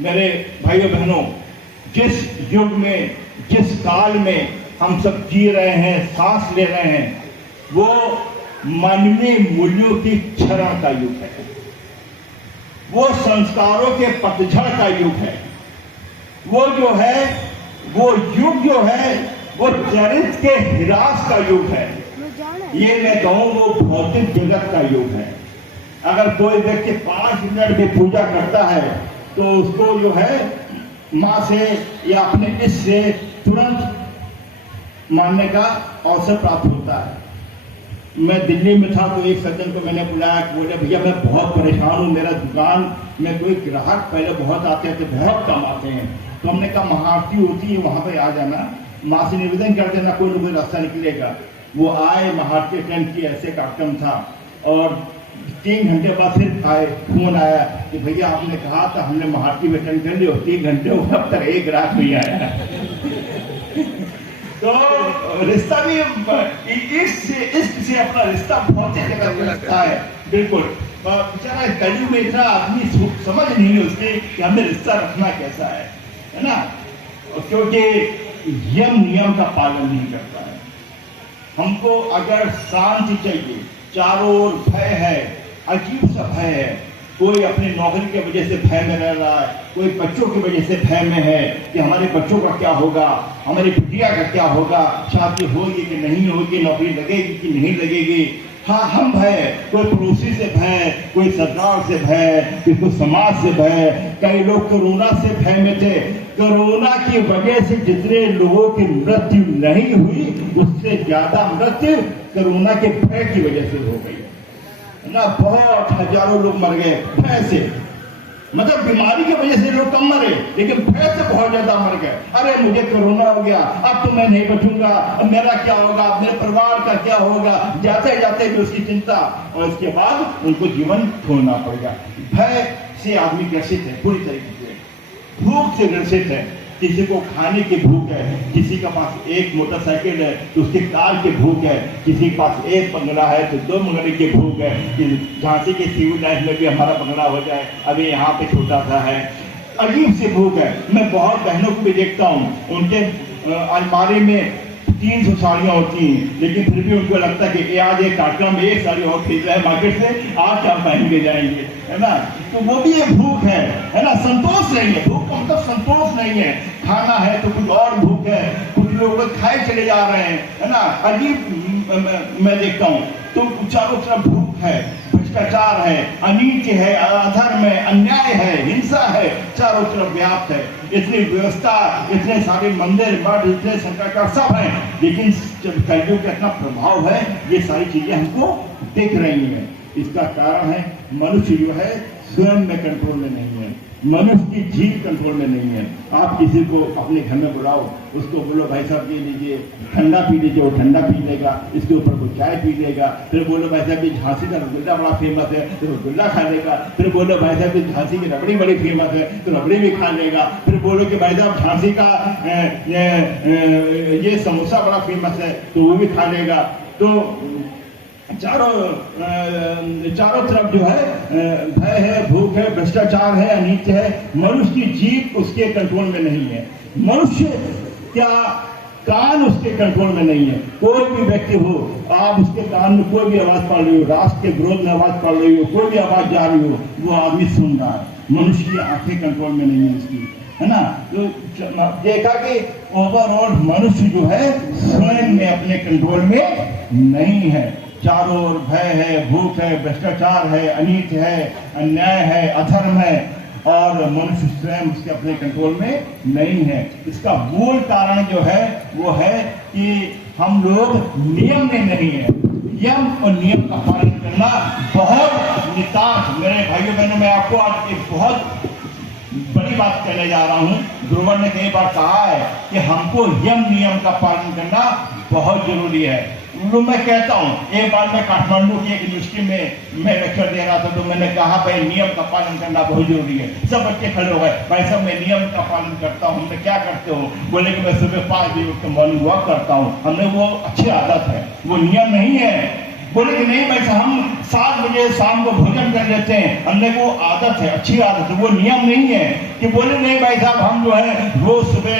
मेरे भाइयों बहनों, जिस युग में, जिस काल में हम सब जी रहे हैं, सांस ले रहे हैं, वो मानवीय मूल्यों की क्षरण का युग है। वो संस्कारों के पतझड़ का युग है। वो जो है, वो युग जो है, वो चरित्र के हिरास का युग है। ये मैं कहूँ वो भौतिक जगत का युग है। अगर कोई व्यक्ति 5 मिनट भी पूजा करता है तो उसको जो है माँ से या अपने इष्ट से तुरंत मानने का अवसर प्राप्त होता है। मैं दिल्ली में था तो एक सज्जन को मैंने बुलाया, बोले भैया मैं बहुत परेशान हूँ, मेरा दुकान में कोई ग्राहक पहले बहुत आते थे, बहुत कम आते हैं। तो हमने कहा महाआरती होती है, वहाँ पे आ जाना, माँ से निवेदन कर देना, कोई ना कोई रास्ता निकलेगा। वो आए, महाआरती अटेंड की, ऐसे कार्यक्रम था। और 3 घंटे बाद फिर आए, फोन आया कि भैया आपने कहा था, हमने महाआरती में अटेंड कर ली और 3 घंटे हो अब तक एक ग्राहक नहीं आया। तो रिश्ता भी इश्क से अपना रिश्ता बहुत लगता है। बिल्कुल बेचारा कलयुग में इतना आदमी समझ नहीं है उसके कि हमें रिश्ता रखना कैसा है ना, क्योंकि यम नियम का पालन नहीं करता है। हमको अगर शांति चाहिए, चारों ओर भय है, अजीब सा भय है। कोई अपनी नौकरी की वजह से भय में रह रहा है, कोई बच्चों की वजह से भय में है कि हमारे बच्चों का क्या होगा, हमारी बिटिया का क्या होगा, शादी होगी कि नहीं होगी, नौकरी लगेगी कि नहीं लगेगी। हाँ, हम भय, कोई पड़ोसी से भय, कोई सरकार से भय, कोई समाज से भय। कई लोग कोरोना से भय में थे। कोरोना की वजह से जितने लोगों की मृत्यु नहीं हुई, उससे ज्यादा मृत्यु कोरोना के भय की वजह से हो गई ना। बहुत हजारों लोग मर गए भय से, मतलब बीमारी की वजह से लोग कम मरे, लेकिन भय से बहुत ज्यादा मर गए। अरे मुझे कोरोना हो गया, अब तो मैं नहीं बचूंगा, अब मेरा क्या होगा, मेरे परिवार का क्या होगा, जाते जाते भी उसकी चिंता, और इसके बाद उनको जीवन छोड़ना पड़ेगा। भय से आदमी ग्रसित है, पूरी तरीके से भूख से ग्रसित है। किसी को खाने की भूख है, किसी के पास एक मोटरसाइकिल है तो उसकी कार की भूख है, किसी के पास एक बंगला है तो 2 बंगले की भूख है। झांसी के सिविल लाइन में भी हमारा बंगला हो जाए, अभी यहाँ पे छोटा सा है। अजीब सी भूख है। मैं बहुत बहनों को भी देखता हूँ, उनके अलमारी में 300 साड़ियाँ होती हैं, लेकिन फिर भी उनको लगता है कि आज एक कार्यक्रम में 1 साड़ी और खरीद रहे हैं मार्केट से, आज क्या पहन के जाएंगे, है ना। तो वो भी एक भूख है ना, संतोष नहीं है। भूख का मतलब संतोष नहीं है। खाना है तो कुछ और भूख है, कुछ लोग खाए चले जा रहे हैं, है ना। अजीब मैं देखता हूँ। तो चारों तरफ भूख है, भ्रष्टाचार है, अनीति है, अधर्म है, अन्याय है, हिंसा है, चारों तरफ व्याप्त है। इतनी व्यवस्था, इतने सारे मंदिर मठ, इतने संकट सब है, लेकिन कलयुग का इतना प्रभाव है, ये सारी चीजें हमको दिख रही हैं। इसका कारण है मनुष्य जो है स्वयं में कंट्रोल में नहीं है, मनुष्य की जीव कंट्रोल में नहीं है। आप किसी को अपने घर में बुलाओ, उसको बोलो भाई साहब ये लीजिए ठंडा पी लीजिए, वो ठंडा पी लेगा, इसके ऊपर कोई चाय पी लेगा। फिर बोलो भाई साहब ये झांसी का रसगुल्ला बड़ा फेमस है, तो रसगुल्ला खा लेगा। फिर बोलो भाई साहब ये झांसी की रबड़ी बड़ी फेमस है, तो रबड़ी भी खा लेगा। फिर बोलो कि भाई साहब झांसी का ये समोसा बड़ा फेमस है, तो वो भी खा लेगा। तो चारों तरफ जो है भय है, भूख है, भ्रष्टाचार है, अनीति है। मनुष्य की जीभ उसके कंट्रोल में नहीं है। मनुष्य क्या कान उसके कंट्रोल में नहीं है। कोई भी व्यक्ति हो, आप उसके कान में कोई भी आवाज पड़ रही हो, राष्ट्र के विरोध में आवाज पड़ रही हो, कोई भी आवाज जा रही हो, वो आदमी सुन रहा है। मनुष्य की आंखें कंट्रोल में नहीं है उसकी, है ना। तो देखा कि ओवरऑल मनुष्य जो है स्वयं में अपने कंट्रोल में नहीं है। चारों ओर भय है, भूख है, भ्रष्टाचार है, अनीत है, अन्याय है, अधर्म है, और मनुष्य स्वयं उसके अपने कंट्रोल में नहीं है। इसका मूल कारण जो है वो है कि हम लोग नियम में नहीं है। यम और नियम का पालन करना बहुत नितांत। मेरे भाइयों बहनों, मैं आपको आज एक बहुत बड़ी बात कहने जा रहा हूँ। गुरुवर ने कई बार कहा है कि हमको यम नियम का पालन करना बहुत जरूरी है। मैं कहता हूँ, एक बार मैं काठमांडू की एक यूनिवर्सिटी में मैं लेक्चर दे रहा था, तो मैंने कहा भाई नियम का पालन करना बहुत जरूरी है। सब बच्चे खड़े हो गए, भाई साहब मैं नियम का पालन करता हूँ। मैं क्या करते हो? बोले कि मैं सुबह 5 बजे उठ के मॉर्निंग वॉक करता हूँ। हमने वो अच्छी आदत है, वो नियम नहीं है, बोले कि नहीं भाई साहब हम 7 बजे शाम को भोजन कर लेते हैं, हमने वो आदत है, अच्छी आदत है, वो नियम नहीं है कि बोले नहीं भाई साहब हम जो है रोज सुबह